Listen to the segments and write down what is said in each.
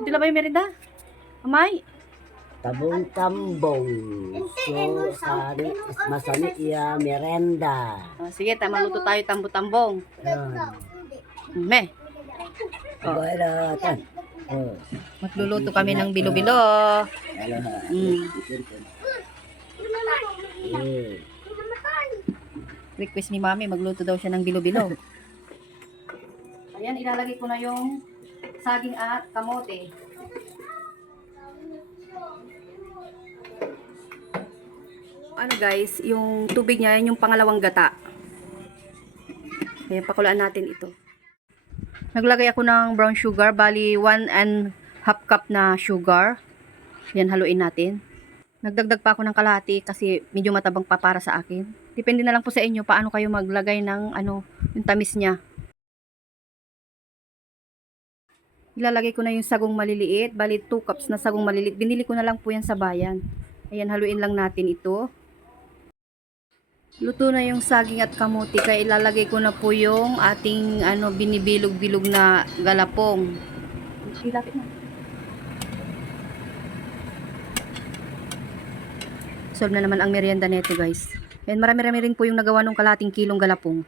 Hindi na ba yung merenda? Amay? Tabong-tambong. So, sari, masani iya merenda. Sige, maluto tayo tambo-tambong. Yan. Me, Wala, tan. Oh. magluluto kami ng bilo-bilo. Wala. Mm. Eh. Request ni Mami, magluto daw siya ng bilo-bilo. Ayan, ilalagay ko na yung saging at kamote. Ano guys, yung tubig niya, yung pangalawang gata. Ayan, pakulaan natin ito. Naglagay ako ng brown sugar, bali 1.5 cup na sugar. Ayan, haluin natin. Nagdagdag pa ako ng kalahati kasi medyo matabang pa para sa akin. Depende na lang po sa inyo paano kayo maglagay ng yung tamis niya. Ilalagay ko na yung sagong maliliit, bali 2 cups na sagong maliliit. Binili ko na lang po yan sa bayan. Ayan, haluin lang natin ito. Luto na yung saging at kamuti, kaya ilalagay ko na po yung ating binibilog-bilog na galapong. Ilapit na. Solve na naman ang merienda neto guys. And marami-rami rin po yung nagawa ng kalating kilong galapong.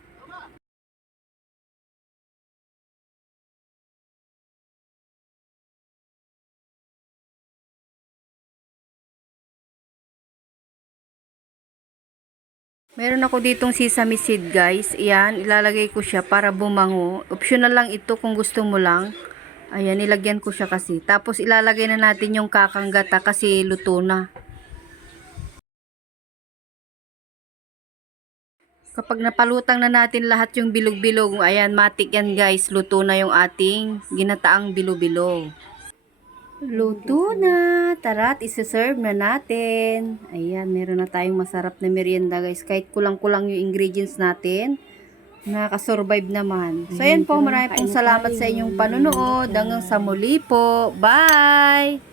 Meron ako ditong sesame seed guys. Ayan, ilalagay ko siya para bumango. Optional lang ito kung gusto mo lang. Ayan, nilagyan ko siya kasi. Tapos ilalagay na natin yung kakanggata kasi luto na. Kapag napalutang na natin lahat yung bilog-bilog, ayan, matik yan guys. Luto na yung ating ginataang bilo-bilo. Luto na. Tara, isa-serve na natin. Ayan, meron na tayong masarap na merienda guys. Kahit kulang-kulang yung ingredients natin, nakaka-survive naman. So, ayan po, marami pong salamat sa inyong panonood. Hanggang sa muli po. Bye!